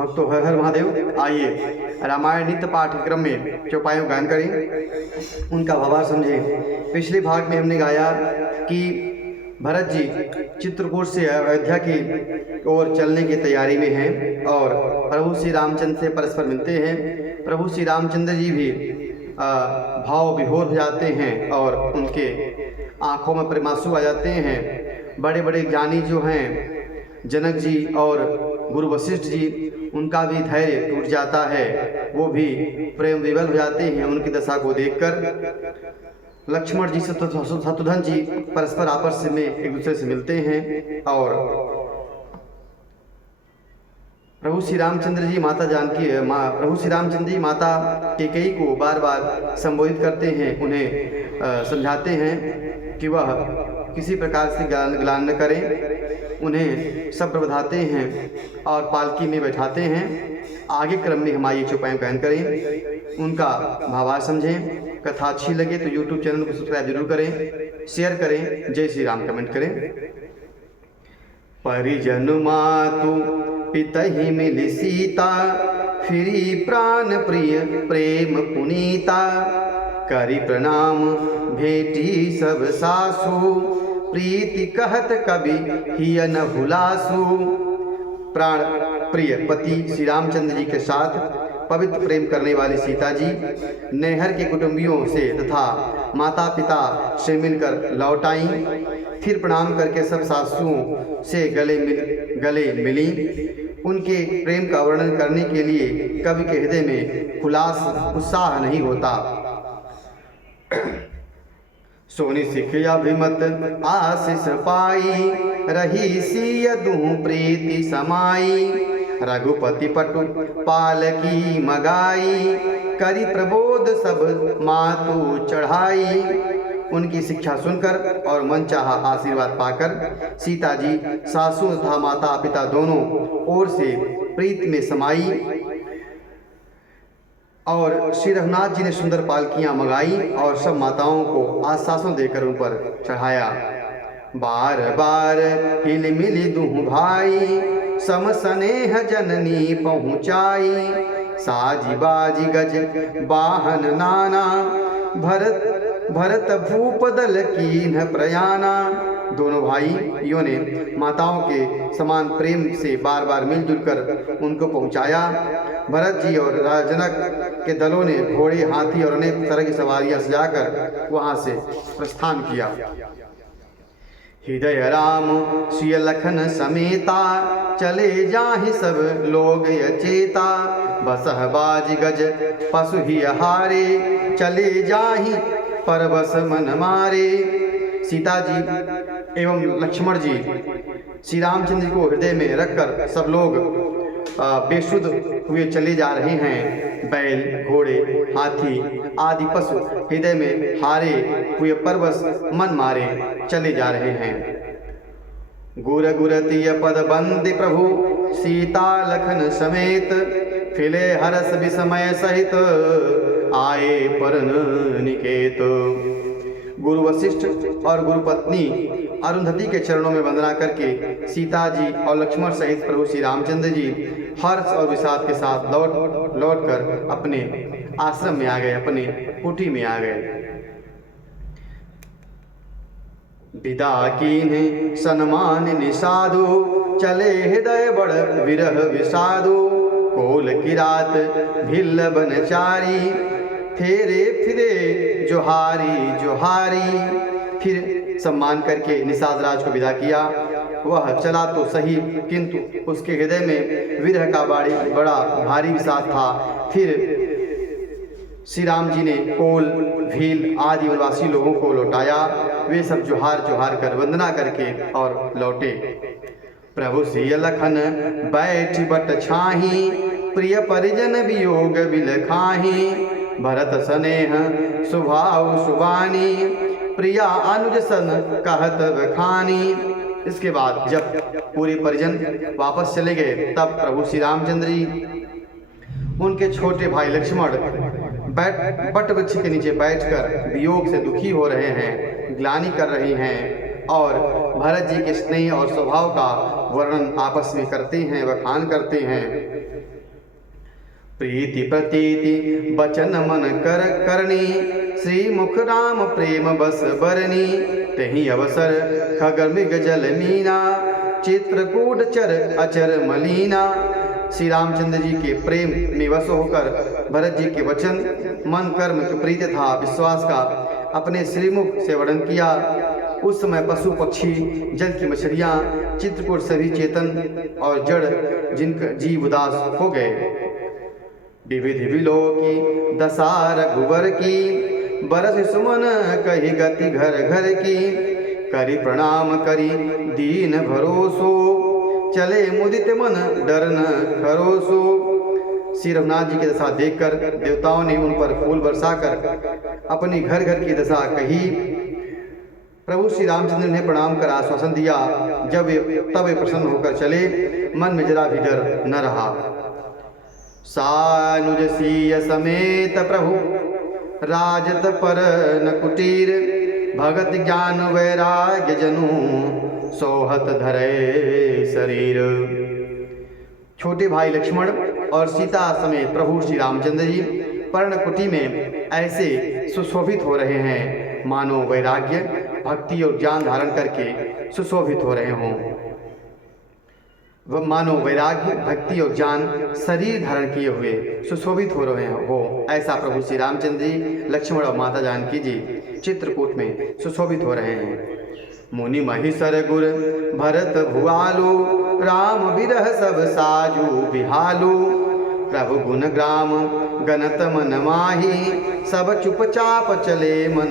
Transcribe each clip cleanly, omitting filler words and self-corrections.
भक्तों हर हर महादेव। आइए रामायण नित्य पाठ्यक्रम में चौपाइयों गायन करें, उनका भावार्थ समझें। पिछले भाग में हमने गाया कि भरत जी चित्रकूट से अयोध्या की ओर चलने की तैयारी में हैं और प्रभु श्री रामचंद्र से परस्पर मिलते हैं। प्रभु श्री रामचंद्र जी भी भाव विभोर हो जाते हैं और उनके आंखों में प्रेमांसु आ जाते हैं। बड़े बड़े ज्ञानी जो हैं जनक जी और गुरु वशिष्ठ जी, उनका भी धैर्य टूट जाता है, वो भी प्रेम विवल हो जाते हैं। उनकी दशा को देखकर लक्ष्मण जी शत्रुघ्न जी परस्पर आपस में एक दूसरे से मिलते हैं और प्रभु श्री रामचंद्र जी प्रभु श्री रामचंद्र जी माता कैकेयी को बार बार संबोधित करते हैं, उन्हें समझाते हैं कि वह किसी प्रकार से ग्लान न करें, उन्हें सब्र बधाते हैं और पालकी में बैठाते हैं। आगे क्रम में हम आइए चौपाइयों गायन करें, उनका भावार्थ समझें। कथा अच्छी लगे तो YouTube चैनल को सब्सक्राइब जरूर करें, शेयर करें, जय श्री राम कमेंट करें। परिजन मातु पितहि मिलि सीता, फिरी प्राण प्रिय प्रेम पुनीता, करि प्रणाम भेटी सब सासु, प्रीति कहत कवि हिय न भुलासु। प्राण प्रिय पति श्री रामचंद्र जी के साथ पवित्र प्रेम करने वाली सीता जी नैहर के कुटुंबियों से तथा माता पिता से मिलकर लौट आईं। फिर प्रणाम करके सब सासुओं से गले मिली। उनके प्रेम का वर्णन करने के लिए कवि के हृदय में खुलास उत्साह नहीं होता। सोनी सिख अभिमत आशीष पाई, रही सिय दुह प्रीति समाई, रघुपति पटु पालकी मगाई, करी प्रबोध सब मातु चढ़ाई। उनकी शिक्षा सुनकर और मनचाहा आशीर्वाद पाकर सीता जी सासू तथा माता पिता दोनों ओर से प्रीत में समाई और श्री रघुनाथ जी ने सुंदर पालकियां मंगाई और सब माताओं को आश्वासन देकर उन पर चढ़ाया। बार बार हिल मिली दुह भाई, सम स्नेह जननी पहुँचाई, साजी बाजी गज वाहन नाना, भरत भूप दल कीन्ह प्रयाना। दोनों भाइयों ने माताओं के समान प्रेम से बार बार मिलजुल कर उनको पहुंचाया। भरत जी और जनक के दलों ने घोड़े, हाथी और अनेक तरह की सवारियां सजाकर वहां से प्रस्थान किया। हृदय राम श्री लखन समेता, चले जाहि सब लोग अचेता, बसह बाज गज पशु ही हारे, चले जाहि परबस मन मारे। सीता जी एवं लक्ष्मण जी श्री रामचंद्र जी को हृदय में रखकर सब लोग बेसुध हुए चले जा रहे हैं। बैल, घोड़े, हाथी आदि पशु हृदय में हारे हुए परवश मन मारे चले जा रहे हैं। गुर गुरतीय पद बंदि प्रभु, सीता लखन समेत, फिले हरस विस्मय सहित, आए परन निकेत। गुरु वशिष्ठ और गुरु पत्नी अरुंधति के चरणों में वंदना करके सीता जी और लक्ष्मण सहित प्रभु श्री रामचंद्र जी हर्ष और विषाद के साथ लौट कर अपने आश्रम में आ गए, अपने कुटी में आ गए। विदा कीन्ह सन्मान निषादु, चले हृदय बड़ विरह विषादु, कोल की रात भिल्ल बनचारी, फेरे फिरे जोहारी जोहारी। फिर सम्मान करके निषाद राज को विदा किया। वह चला तो सही, किंतु उसके हृदय में विरह का बड़ा भारी विषाद था। फिर श्री राम जी ने कोल, भील आदि वनवासी लोगों को लौटाया। वे सब जोहार जोहार कर वंदना करके और लौटे। प्रभु श्री लखन बैठ बट छाही, प्रिय परिजन वियोग बिलखाही, भरत स्नेह सुभाव सुबानी, प्रिया अनुज सन कहत बखानी। इसके बाद जब पूरे परिजन वापस चले गए तब प्रभु श्री रामचंद्र जी उनके छोटे भाई लक्ष्मण बट वृक्ष के नीचे बैठकर वियोग से दुखी हो रहे हैं, ग्लानि कर रहे हैं और भरत जी के स्नेह और स्वभाव का वर्णन आपस में करते हैं, बखान करते हैं। प्रीति प्रतीति बचन मन कर करनी, श्री मुख राम प्रेम बस बरनी। तही अवसर खग मृग जल मीना, चित्रकूट चर अचर मलीना। श्री रामचंद्र जी के प्रेम में वश होकर भरत जी के वचन, मन कर्म की प्रीति था विश्वास का अपने श्रीमुख से वर्णन किया। उस समय पशु पक्षी, जल की मछलियाँ, चित्रकूट सभी चेतन और जड़ जिनका जीव उदास हो गए। विविध विलोकी दशा रघुवर की, बरस सुमन कही गति घर घर की। करी प्रणाम करी दीन भरोसो, चले मुदित मन डरन खरोसो। श्री रघुनाथ जी की दशा देखकर देवताओं ने उन पर फूल बरसाकर अपनी घर घर की दशा कही। प्रभु श्री रामचंद्र ने प्रणाम कर आश्वासन दिया। तब वे प्रसन्न होकर चले, मन में जरा भी डर न रहा। सानुज सीय समेत प्रभु राजत पर न कुटीर, भगत ज्ञान वैराग्य जनु सोहत धरे शरीर। छोटे भाई लक्ष्मण और सीता समेत प्रभु श्री रामचंद्र जी पर्णकुटी में ऐसे सुशोभित हो रहे हैं मानो वैराग्य, भक्ति और ज्ञान धारण करके सुशोभित हो रहे हों। वह मानो वैराग्य, भक्ति और ज्ञान शरीर धारण किए हुए सुशोभित हो रहे हो, ऐसा प्रभु श्री रामचंद्र जी, लक्ष्मण और माता जानकी जी चित्रकूट में सुशोभित हो रहे हैं। मुनि महिषर गुर भरत भुआलु, राम बिरह सब साजू बिहालु। प्रभु गुण ग्राम गणत मन माही, सब चुपचाप चले मन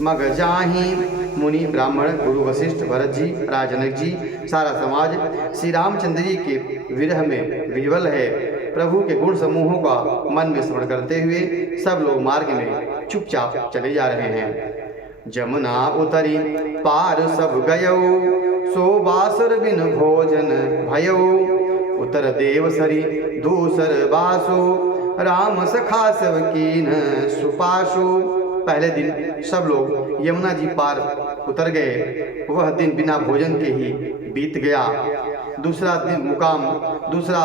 मग जाही। मुनि, ब्राह्मण, गुरु वशिष्ठ, भरत जी, राजनक जी, सारा समाज श्री रामचंद्र जी के विरह में विह्वल है। प्रभु के गुण समूहों का मन में स्मरण करते हुए सब लोग मार्ग में चुपचाप चले जा रहे हैं। जमुना उतरी पार सब गयो, सो बासुर बिन भोजन भयो। उतर देव सरी दूसर बासु, राम सखा सब कीन सुपाशु। पहले दिन सब लोग यमुना जी पार उतर गए। वह दिन बिना भोजन के ही बीत गया। दूसरा दिन मुकाम, दूसरा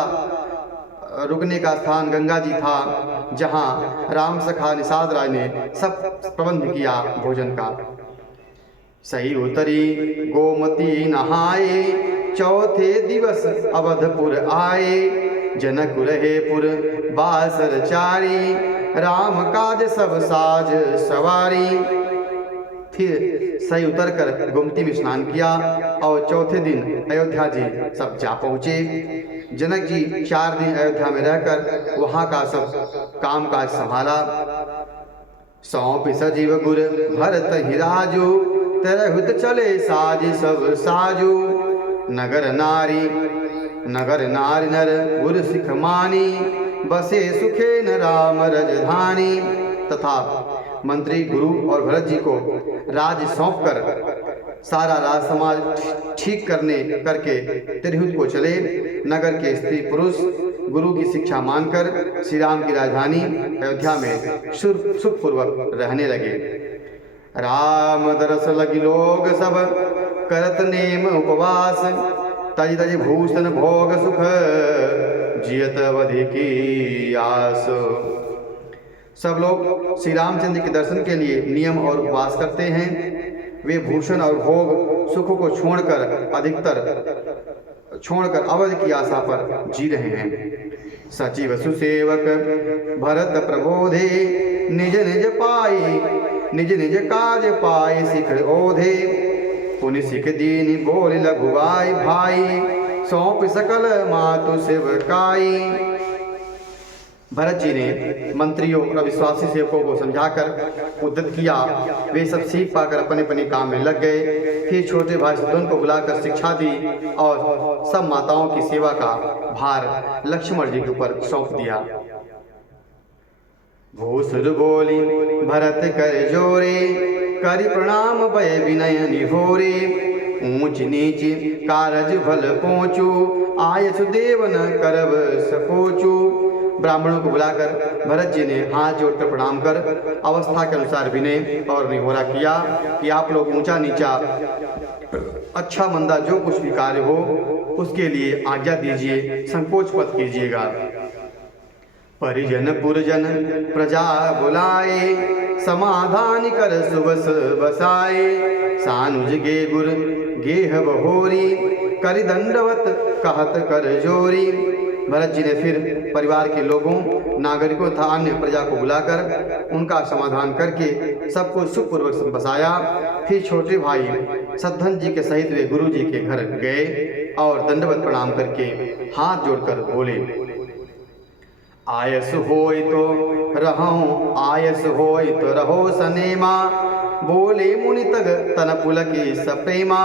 रुकने का स्थान गंगा जी था, जहाँ राम सखा निषाद राय ने सब प्रबंध किया भोजन का। सही उतरी गोमती नहाए, चौथे दिवस अवधपुर आए। जनक रहे पुर बासर चारी, राम काज सब साज सवारी। फिर सही उतर कर गोमती में स्नान किया और चौथे दिन अयोध्या जी सब जा पहुँचे। जनक जी 4 दिन अयोध्या में रहकर वहाँ का सब काम काज संभाला। सौंप सजीव गुर भरत ही राजू, तरहुत चले साज सब साजू। नगर नारी नर गुर सिख मानी, बसे सुखे न राम रजधानी। तथा मंत्री गुरु और भरत जी को राज सौंपकर सारा राज समाज ठीक करके त्रिहुत को चले। नगर के स्त्री पुरुष गुरु की शिक्षा मानकर श्री राम की राजधानी अयोध्या में सुखपूर्वक रहने लगे। राम दरस लगी लोग सब, करत नेम उपवास। तज तज भूषण भोग सुख, जियत अवधि की आस। सब लोग श्री रामचंद्र के दर्शन के लिए नियम और उपवास करते हैं। वे भूषण और भोग सुखों को छोड़कर अवधि की आशा पर जी रहे हैं। सचिव सुसेवक भरत प्रबोधे, निज निज काज पाए सिख ओधे। पुनि सिख दीन बोल लघुवाई भाई, सौंप सकल मातु सेवकाई। भरत जी ने मंत्रियों और विश्वासी सेवकों को समझाकर उद्यत किया। वे सब सीख पाकर अपने अपने काम में लग गए। फिर छोटे भाई शत्रुघ्न को बुलाकर शिक्षा दी और सब माताओं की सेवा का भार लक्ष्मण जी के ऊपर सौंप दिया। भूसुर बोली भरत कर जोरे, करि प्रणाम भय विनय निहोरे। ऊंच नीच कारज भल पहुँचू, आय सुदेव न करब सकोचू। ब्राह्मणों को बुलाकर भरत जी ने हाथ जोड़कर प्रणाम कर अवस्था के अनुसार विनय और निहोरा किया कि आप लोग ऊंचा नीचा अच्छा मंदा जो कुछ भी कार्य हो उसके लिए आज्ञा दीजिए, संकोच मत कीजिएगा। परिजन पुरजन प्रजा बुलाए, समाधान कर सुबस बसाए। सानुज गे गुर गेह बहोरी, कर दंडवत कहत कर जोरी। भरत जी ने फिर परिवार के लोगों, नागरिकों तथा अन्य प्रजा को बुलाकर उनका समाधान करके सबको सुखपूर्वक बसाया। फिर छोटे भाई सद्धन जी के सहित वे गुरु जी के घर गए और दंडवत प्रणाम करके हाथ जोड़कर बोले, आयस होय तो रहूं, आयस होय तो रहो सनेमा। बोले मुनि तग तन पुलकी सप्रेमा,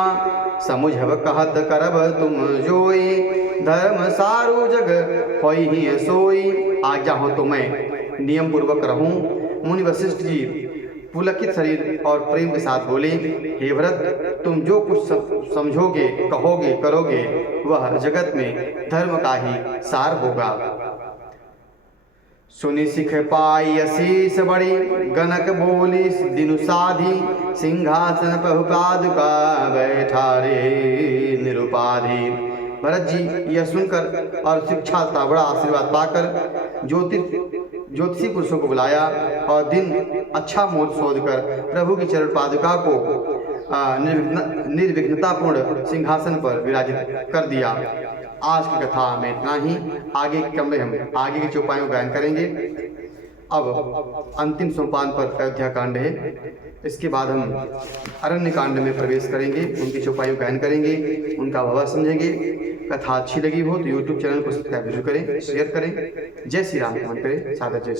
समुझब कहत करब तुम जोई। धर्म सारू जग होई ही सोई। आज्ञा हो तो मैं नियम पूर्वक रहूं। मुनि वशिष्ठ जी पुलकित शरीर और प्रेम के साथ बोले, हे भरत, तुम जो कुछ समझोगे, कहोगे, करोगे वह जगत में धर्म का ही सार होगा। सुनि सिख पाई अशीष बड़ी, गनक बोली दिनु साधी। सिंहासन पहु पादुका बैठारे निरुपाधि। भरत जी यह सुनकर और शिक्षा का बड़ा आशीर्वाद पाकर ज्योतिषी पुरुषों को बुलाया और दिन अच्छा मुहूर्त शोधकर प्रभु की चरण पादुका को निर्विघ्नतापूर्ण सिंहासन पर विराजित कर दिया। आज की कथा में इतना ही। आगे के क्रम में हम आगे के चौपाइयों का गायन करेंगे। अब अंतिम सोपान पर अयोध्या कांड है। इसके बाद हम अरण्य कांड में प्रवेश करेंगे, उनकी चौपाइयों का गायन करेंगे, उनका भाव समझेंगे। कथा अच्छी लगी हो तो YouTube चैनल को सब्सक्राइब जरूर करें, शेयर करें। जय श्री राम कमेंट करें। सादर जय श्री